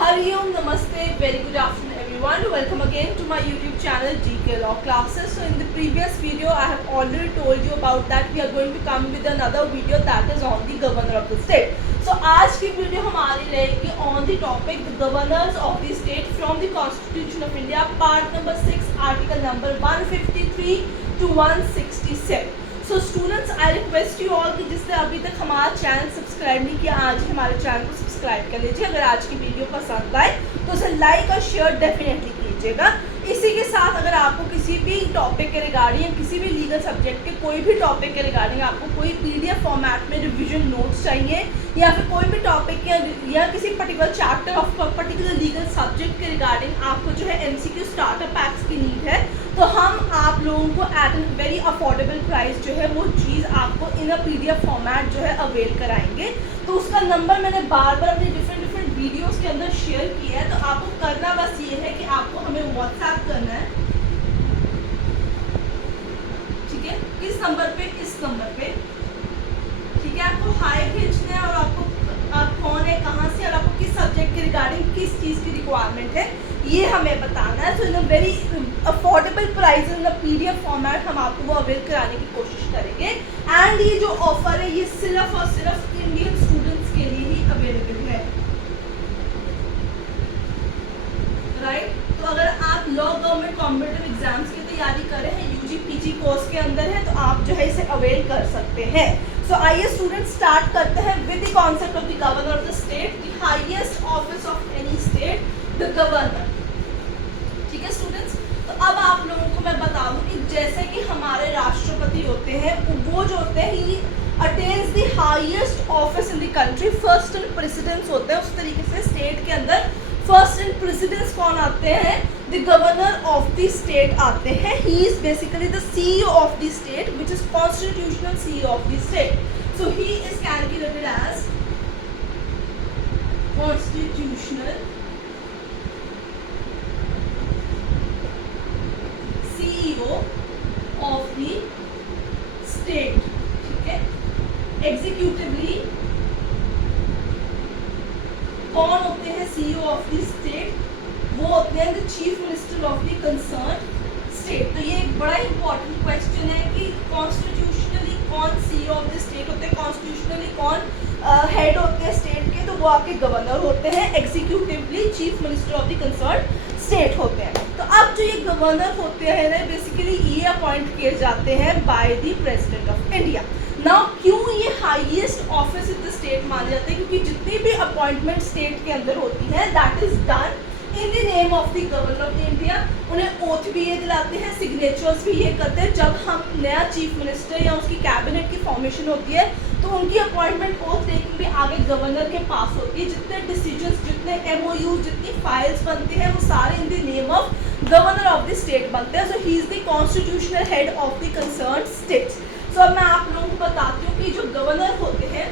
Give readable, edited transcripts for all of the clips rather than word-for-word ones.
Hariom, Namaste, very good afternoon everyone. Welcome again to my YouTube channel GK Law Classes. So in the previous video I have already told you about that we are going to come with another video that is on the governor of the state. So आज की video हमारी रहेगी on the topic the governors of the state from the Constitution of India, part number 6, article number 153 to 167. So students I request you all कि जिसने अभी तक हमारा channel subscribe नहीं किया आज ही हमारे चैनल को सब्सक्राइब कर लीजिए। अगर आज की वीडियो पसंद आए तो उसे लाइक और शेयर डेफिनेटली कीजिएगा। इसी के साथ अगर आपको किसी भी टॉपिक के रिगार्डिंग किसी भी लीगल सब्जेक्ट के कोई भी टॉपिक के रिगार्डिंग आपको कोई पीडीएफ फॉर्मेट में रिवीजन नोट्स चाहिए या फिर कोई भी टॉपिक या किसी particular chapter of particular legal subject के रिगार्डिंग आपको जो है एमसीक्यू स्टार्टर पैक्स की नीड है तो हम आप लोगों को at an very affordable price जो है वो चीज़ आपको इन अ पीडीएफ फॉर्मेट जो है अवेल कराएंगे। तो उसका नंबर मैंने बार बार अपने डिफरेंट वीडियोस के अंदर शेयर किया है। तो आपको करना बस ये है कि आपको हमें व्हाट्सएप करना है, ठीक है, किस नंबर पे, इस नंबर पे, ठीक है। आपको हाई भेजना है और आपको आप कौन है, कहाँ से और आपको किस सब्जेक्ट के रिगार्डिंग किस चीज़ की रिक्वायरमेंट है ये हमें बताना है। So in a very affordable price in a PDF format हम आपको वो अवेल कराने की कोशिश करेंगे। एंड ये जो ऑफर है ये सिर्फ और सिर्फ इंडियन स्टूडेंट्स के लिए ही अवेलेबल है, राइट। तो अगर आप लॉ गवर्नमेंट कॉम्पिटिटिव एग्जाम्स की तैयारी कर रहे हैं, यूजी पीजी कोर्स के अंदर है, तो आप जो है इसे अवेल कर सकते हैं। सो आइए स्टूडेंट स्टार्ट करते हैं with the concept of the governor of the state, the highest office of any state, the governor. ठीक है स्टूडेंट्स, तो अब आप लोगों को मैं बता दूं कि जैसे कि हमारे राष्ट्रपति होते हैं वो जो होते हैं ही attains the highest office in the country, first in precedence होते हैं। उस तरीके से स्टेट के अंदर फर्स्ट इन प्रेसिडेंस कौन आते हैं, the governor of the state आते हैं। He is basically the CEO of the state which is constitutional CEO of the state. So he is calculated as constitutional CEO of the state, ठीक है। एग्जीक्यूटिवली कौन होते हैं सीईओ ऑफ द स्टेट, वो होते हैं the chief minister of the concern state. तो ये एक बड़ा इंपॉर्टेंट क्वेश्चन है कि कॉन्स्टिट्यूशनली कौन सीईओ ऑफ द स्टेट होते हैं, कॉन्स्टिट्यूशनली कौन हेड होते हैं स्टेट के, तो वो आपके गवर्नर होते हैं। Executively chief minister of the concern state होते हैं। तो अब जो ये गवर्नर होते हैं ना बेसिकली ये अपॉइंट किए जाते हैं by the president of India. Now क्यों ये highest office in the state माने जाते हैं, क्योंकि जितनी भी अपॉइंटमेंट स्टेट के अंदर होती है that is done in the name of the governor of India. उन्हें ओथ भी ये दिलाते हैं, सिग्नेचर्स भी ये करते हैं। जब हम नया चीफ मिनिस्टर या उसकी कैबिनेट की फॉर्मेशन होती है तो उनकी अपॉइंटमेंट ओथ टेकिंग भी आगे गवर्नर के पास होती है। जितने डिसीजंस, जितने एमओयू, जितनी फाइल्स बनती हैं वो सारे in the name of governor of the state बनते हैं। So he is the constitutional head of the concern states. So अब मैं आप लोगों को बताती हूँ कि जो गवर्नर होते हैं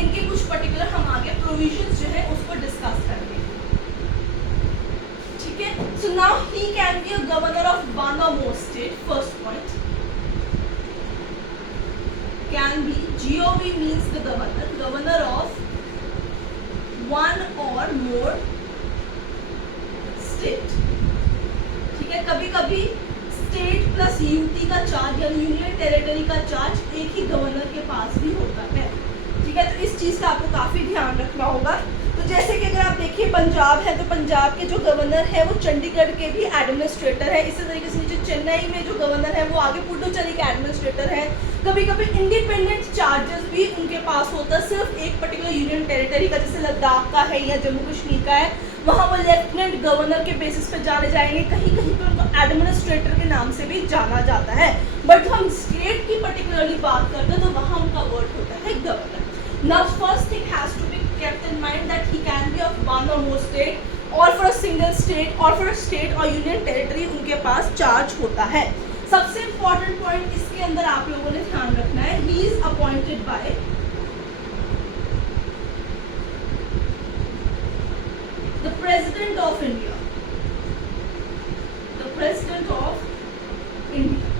इनके कुछ पर्टिकुलर हम आगे प्रोविजंस जो है उसको डिस्कस करेंगे, ठीक है। So now he can be a governor of one or more state. First point can be, GOV means the governor, governor of one or more state, ठीक है। कभी कभी स्टेट प्लस यूटी का चार्ज या union territory का charge एक ही governor के पास भी होता है, ठीक है। तो इस चीज़ का आपको काफ़ी ध्यान रखना होगा। तो जैसे कि अगर आप देखिए पंजाब है तो पंजाब के जो गवर्नर है वो चंडीगढ़ के भी एडमिनिस्ट्रेटर है। इसी तरीके से नीचे चेन्नई में जो गवर्नर है वो आगे पुडुचेरी के एडमिनिस्ट्रेटर है। कभी कभी इंडिपेंडेंट चार्जेस भी उनके पास होता है सिर्फ एक पर्टिकुलर यूनियन टेरिटरी का, जैसे लद्दाख का है या जम्मू कश्मीर का है, वहाँ वो लेफ्टिनेंट गवर्नर के बेसिस पे जाने जाएंगे। कहीं कहीं पर उनको एडमिनिस्ट्रेटर के नाम से भी जाना जाता है। बट हम स्टेट की पर्टिकुलरली बात करते हैं तो वहाँ उनका वर्ड होता है governor. Now first thing has to be kept in mind that he can be of one or more state or for a single state or for a state or union territory उनके पास charge होता है। सबसे important point इसके अंदर आप लोगों ने ध्यान रखना है, he is appointed by the president of India, the president of India,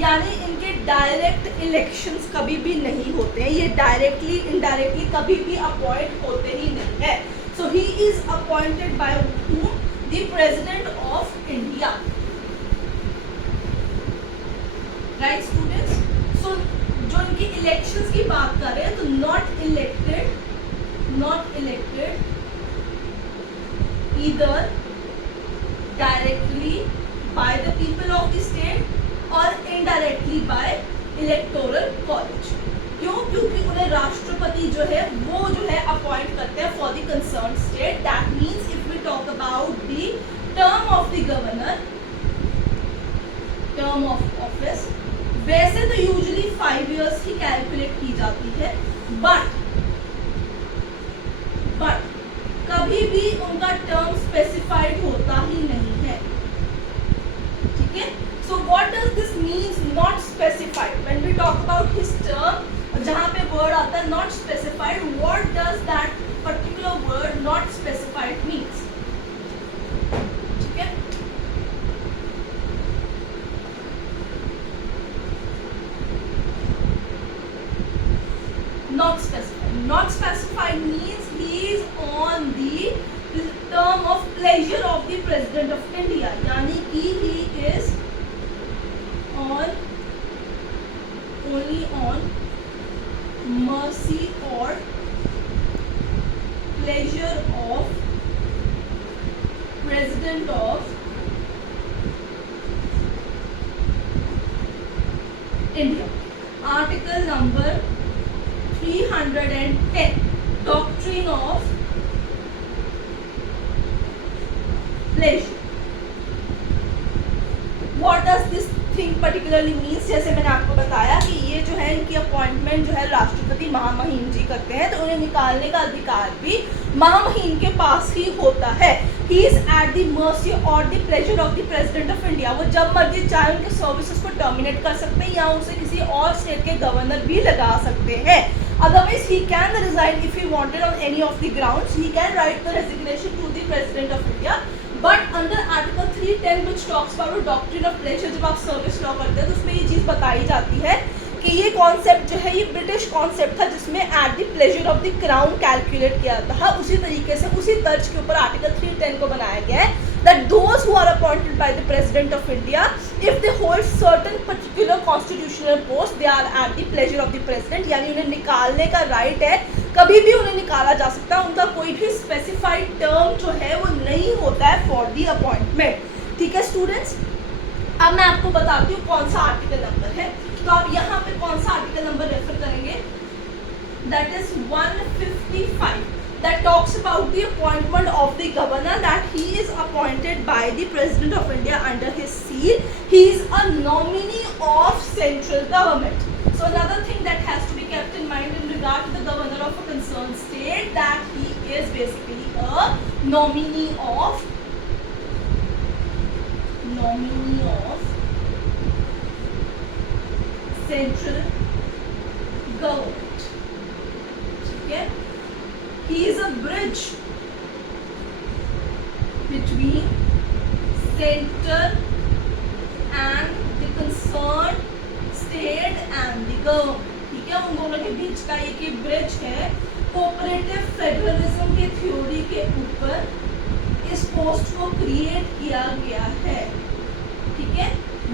यानी इनके डायरेक्ट इलेक्शंस कभी भी नहीं होते हैं, ये डायरेक्टली इनडायरेक्टली कभी भी अपॉइंट होते ही नहीं है. So he is appointed by whom? The president of India. Right students? So जो इनकी इलेक्शंस की बात कर रहे हैं, तो not elected either directly by the people of the state or indirectly by electoral college. क्यों? क्योंकि उन्हें राष्ट्रपति जो है वो जो है अपॉइंट करते हैं for the concern state. That means if we talk about the term of the governor, term of office, वैसे तो यूजुअली 5 years ही कैलकुलेट की जाती है, बट कभी भी उनका टर्म स्पेसिफाइड होता ही नहीं है. ठीक है? So what does this means not specified? When we talk about his term, जहां पे वर्ड आता है not specified, what does that particular word not specified means? ठीक है? Not specified means he is on the term of pleasure of the President of India. यानी कि he is only on mercy or pleasure of President of India. Article number 310, doctrine of pleasure. What does this thing particularly means? जैसे मैंने आपको बताया कि ये जो है इनकी अपॉइंटमेंट जो है राष्ट्रपति महामहिम जी करते हैं, तो उन्हें निकालने का अधिकार भी महामहिम के पास ही होता है. He is at the mercy or the pleasure of the President of India. वो जब मर्जी चाहे उनके सर्विसेज को टर्मिनेट कर सकते हैं या उसे किसी और स्टेट के गवर्नर भी लगा सकते हैं. Otherwise, he can resign if he wanted on any of the grounds. He can write the resignation to the President of India. But under Article 310, which talks about the doctrine of pleasure, जब आप service law करते हैं तो उसमें ये चीज़ बताई जाती है कि ये कॉन्सेप्ट जो है ये ब्रिटिश कॉन्सेप्ट था, जिसमें at the pleasure of the crown calculate किया जाता है. उसी तरीके से उसी तर्ज के ऊपर आर्टिकल 310 को बनाया गया है. That those who are appointed by the President of India, if they hold certain particular constitutional post, they are at the pleasure of the President. यानी उन्हें निकालने का राइट है, कभी भी उन्हें निकाला जा सकता है. उनका कोई भी स्पेसिफाइड टर्म जो है वो नहीं होता है फॉर दी अपॉइंटमेंट. ठीक है स्टूडेंट्स? अब मैं आपको बताती हूँ कौन सा आर्टिकल नंबर है. तो आप यहाँ पे कौन सा आर्टिकल नंबर रेफर करेंगे? That is 155. That talks about the appointment of the governor, that he is appointed by the President of India under his seal. He is a nominee of central government. So another thing that has to be kept in mind in regard to the governor of a concerned state, that he is basically a nominee of central government. ठीक है? He is a bridge between center and the concerned state and the government. ठीक है? उन दोनों के बीच का एक ही bridge है. कोऑपरेटिव फेडरलिज्म के थ्योरी के ऊपर इस पोस्ट को क्रिएट किया गया है. ठीक है?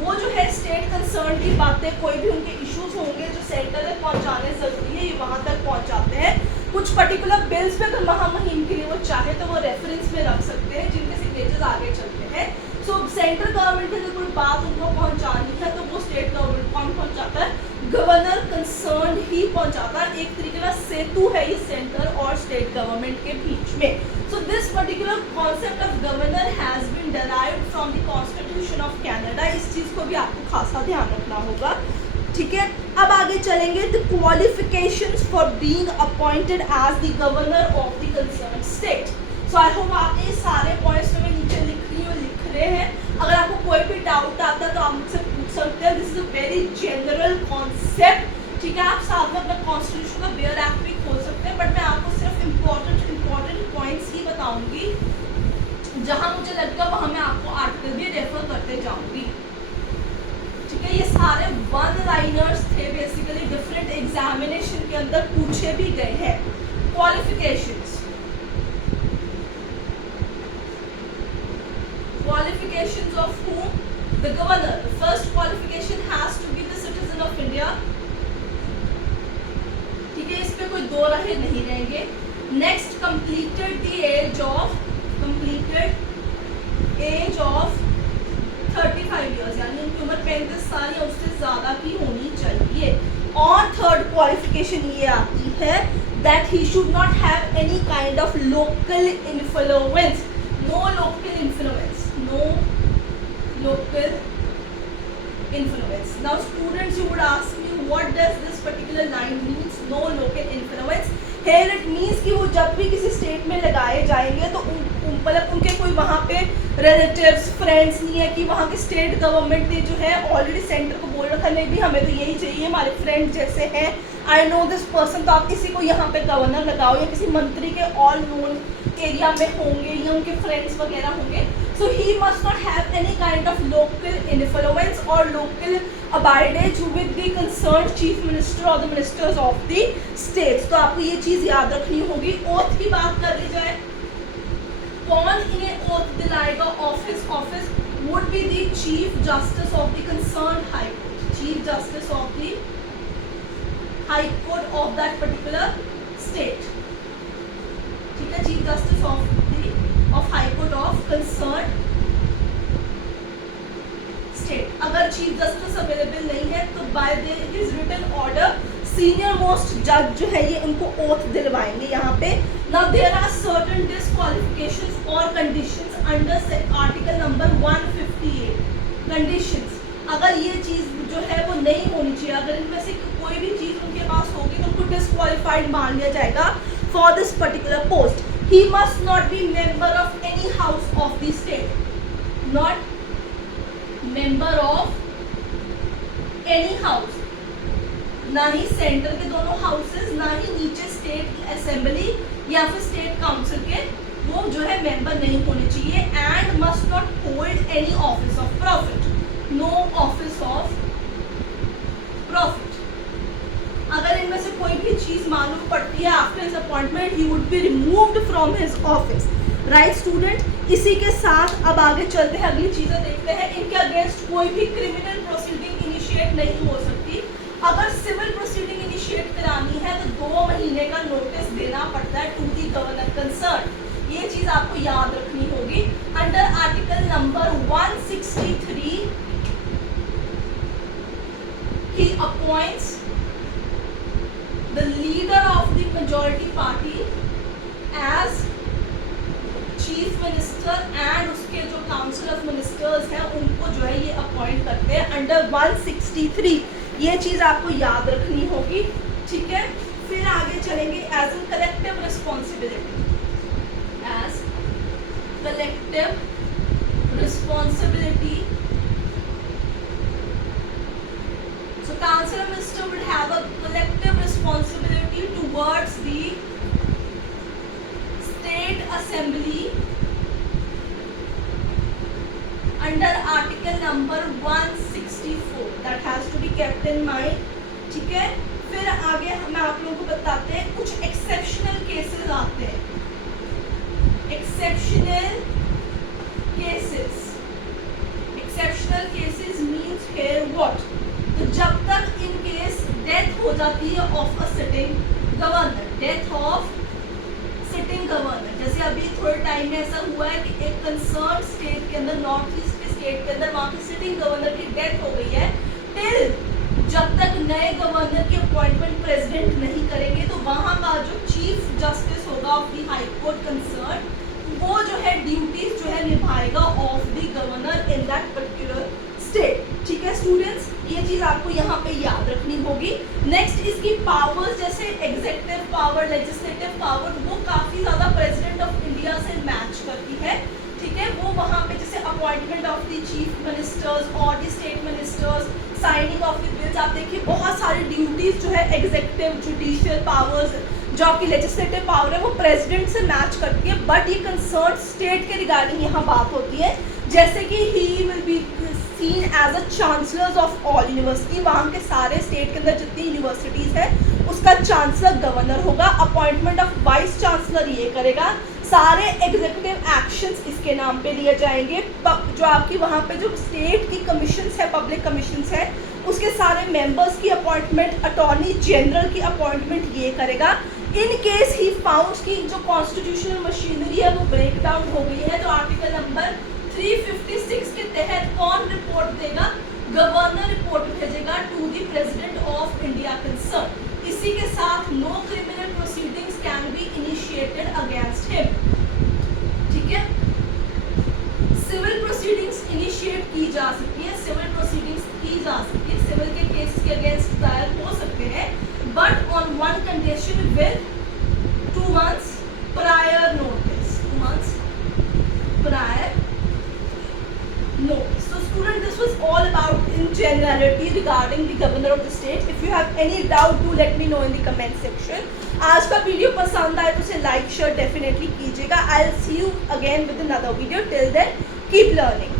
वो जो है स्टेट कंसर्न की बातें, कोई भी उनके इश्यूज होंगे जो सेंटर तक पहुंचाने जरूरी है, ये वहाँ तक पहुंचाते हैं. कुछ पर्टिकुलर बिल्स पे अगर महामहिम के लिए वो चाहे तो वो रेफरेंस में रख सकते हैं, जिनके सिग्नेचर्स आगे चलते हैं. सो सेंट्रल गवर्नमेंट की अगर कोई बात उनको पहुंचानी है तो वो स्टेट गवर्नमेंट कौन पहुंचाता है? गवर्नर कंसर्न ही पहुंचाता है. एक तरीके का सेतु है ये सेंटर और स्टेट गवर्नमेंट के बीच में. So this particular concept of governor has been derived from the constitution of Canada. इस चीज़ को भी आपको खासा ध्यान रखना होगा. ठीक है? अब आगे चलेंगे. The qualifications for being appointed as the governor of the concern state. So I hope आपने ये सारे पॉइंट्स में नीचे लिख रहे हैं. अगर आपको कोई भी डाउट आता है तो आप मुझसे पूछ सकते हैं. This is a very general concept. ठीक है? आप साथ में अपना कॉन्स्टिट्यूशन का बेयर एक्ट भी खोल सकते हैं, बट मैं आपको सिर्फ इम्पोर्टेंट पॉइंट्स ही बताऊंगी. जहां मुझे लगता है वहां मैं आपको आर्टिकल भी रेफर करते जाऊंगी. ठीक है? ये सारे वन लाइनर्स थे, बेसिकली डिफरेंट एग्जामिनेशन के अंदर पूछे भी गए हैं। Qualifications of whom? The governor. The first qualification has to be the citizen of India. ठीक है, इस पे कोई दो राहें नहीं रहेंगे। Next, completed the age of 35 years, यानी उनकी उम्र 35 साल या उससे ज्यादा की होनी चाहिए। और थर्ड क्वालिफिकेशन ये आती है that he should not have any kind of local influence. No local influence. Now students, you would ask me, what does this particular line means? No local influence. Here it means कि वो जब भी किसी state में लगाए जाएंगे तो मतलब उनके कोई वहाँ पे रिलेटिव्स फ्रेंड्स नहीं है कि वहाँ के स्टेट गवर्नमेंट ने जो है ऑलरेडी सेंटर को बोल रखा है नहीं भी हमें तो यही चाहिए, हमारे फ्रेंड जैसे हैं, आई नो दिस पर्सन, तो आप किसी को यहाँ पे गवर्नर लगाओ या किसी मंत्री के ऑल नोन एरिया में होंगे या उनके फ्रेंड्स वगैरह होंगे। So he must not have any kind of local influence or local abidage with the concerned chief minister or the ministers of the states. तो आपको ये चीज याद रखनी होगी। ओथ की बात कर ली जाए, कौन इन्हें ओथ दिलाएगा office would be the chief justice of the concerned high court, chief justice of the high court of that particular state। ठीक है, chief justice of high court of concerned state। अगर चीफ जस्टिस अवेलेबल नहीं है तो by his written order senior most जज जो है ये उनको ओथ दिलवाएंगे यहाँ पे। Now there are certain disqualifications और conditions under article number 158। Conditions, अगर ये चीज जो है वो नहीं होनी चाहिए, अगर इनमें से कोई भी चीज उनके पास होगी तो उनको डिस्क्वालिफाइड मान लिया जाएगा for this particular post. He must not be member of any house of the state, not member of any house, ना ही सेंटर के दोनों हाउसेस, ना ही नीचे स्टेट असेंबली या फिर स्टेट काउंसिल के वो जो है मेंबर नहीं होने चाहिए। And must not hold any office of profit, no office of profit. अगर इनमें से कोई भी चीज मालूम पड़ती है after his appointment he would be removed from his office. Right student, इसी के साथ अब आगे चलते हैं, अगली चीजें देखते हैं। इनके अगेंस्ट कोई भी क्रिमिनल प्रोसीडिंग इनिशिएट नहीं हो सकती। अगर सिविल प्रोसीडिंग इनिशिएट करानी है तो 2 महीने का नोटिस देना पड़ता है टू दी गवर्नर कंसर्न। ये चीज आपको याद रखनी होगी। Under article number 163 he appoints the leader of the majority party as chief minister and उसके जो council of ministers हैं उनको जो है ये अपॉइंट करते हैं अंडर 163। ये चीज आपको याद रखनी होगी। ठीक है, फिर आगे चलेंगे। As an collective responsibility, as collective responsibility, so council of minister would have a collective responsibility towards the state assembly under article number 164 that has to be kept in mind। ठीक है, फिर आगे हम आप लोगों को बताते हैं कुछ एक्सेप्शनल केसेस आते हैं। Exceptional cases means here what, तो जब तक इन केस डेथ हो जाती है of a sitting governor, death of sitting governor, जैसे अभी थोड़े टाइम में ऐसा हुआ है कि एक कंसर्न स्टेट के अंदर, नॉर्थ ईस्ट के स्टेट के अंदर वहाँ की सिटिंग गवर्नर की डेथ हो गई है। टिल जब तक नए गवर्नर की अपॉइंटमेंट प्रेसिडेंट नहीं करेंगे तो वहाँ का जो चीफ जस्टिस होगा of the high court concern वो जो है ड्यूटीज जो है निभाएगा of the governor in that particular state. ठीक है स्टूडेंट्स, ये चीज आपको यहाँ पे याद रखनी होगी। नेक्स्ट, इसकी पावर्स जैसे एग्जीक्यूटिव पावर, लेजिस्लेटिव पावर वो काफी ज्यादा प्रेसिडेंट ऑफ इंडिया से मैच करती है। ठीक है, वो वहाँ पे जैसे appointment of the chief ministers और the state ministers, signing of the bills, आप देखिए बहुत सारी ड्यूटीज जो है एग्जीक्यूटिव जुडिशियल पावर्स जो आपकी लेजिस्लेटिव पावर है वो प्रेसिडेंट से मैच करती है। बट ये कंसर्न स्टेट के रिगार्डिंग यहाँ बात होती है, जैसे कि he will be seen as a chancellors of all university. वहाँ के सारे स्टेट के अंदर जितनी यूनिवर्सिटीज़ हैं उसका चांसलर गवर्नर होगा। अपॉइंटमेंट ऑफ वाइस चांसलर ये करेगा। सारे एग्जीक्यूटिव एक्शंस इसके नाम पे लिए जाएंगे। जो आपकी वहाँ पे जो स्टेट की कमीशंस है, पब्लिक कमीशंस है, उसके सारे मेंबर्स की अपॉइंटमेंट अटॉर्नी जनरल की अपॉइंटमेंट ये करेगा। इन केस ही फाउंड की जो कॉन्स्टिट्यूशनल मशीनरी है वो ब्रेक डाउन हो गई है, तो आर्टिकल नंबर 356 के तहत कौन रिपोर्ट देगा? गवर्नर रिपोर्ट भेजेगा to the president of India concern. इसी के साथ no criminal proceedings can be initiated against him. ठीक है, सिविल प्रोसीडिंग्स इनिशिएट की जा सकती है, सिविल प्रोसीडिंग्स की जा सकती है, सिविल के केस के अगेंस्ट दायर हो सकते हैं, but on one condition with 2 months prior notice, 2 months prior notice. So student, this was all about in generality regarding the governor of the state. If you have any doubt, do let me know in the comment section. आज का video पसंद आए तो उसे like share definitely कीजिएगा। I'll see you again with another video. Till then, keep learning.